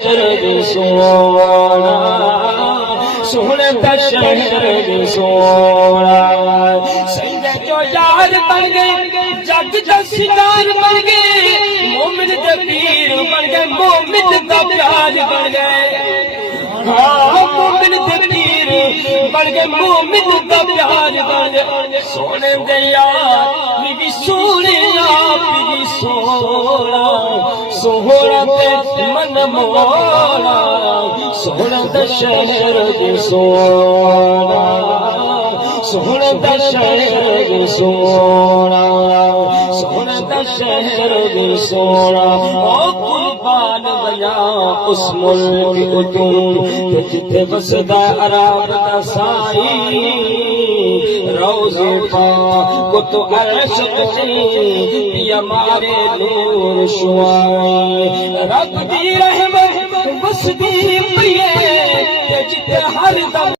सोना सोने दा शहर सोना सैयद जो यार बन गए जग दा सितार बन गए मोमिन दे पीर बन गए मोमिन दा प्यार बन गए हाँ मोमिन दे पीर बन गए मोमिन दा प्यार बन गए सोने दे यार भी सोने आप भी सोना सोहरा ते मन मोरा सोहरा दा शहर सोना सोहरा दा शहर सोना सोहरा दा शहर सोना ओ कुर्बान गया उस मुल्क तुम जिथे बसदा अरब दा साई रोज़े पाक तो अर्श पिया मारे नूर शुआई रब दी रहमत बसदी पिए जिथे हर दम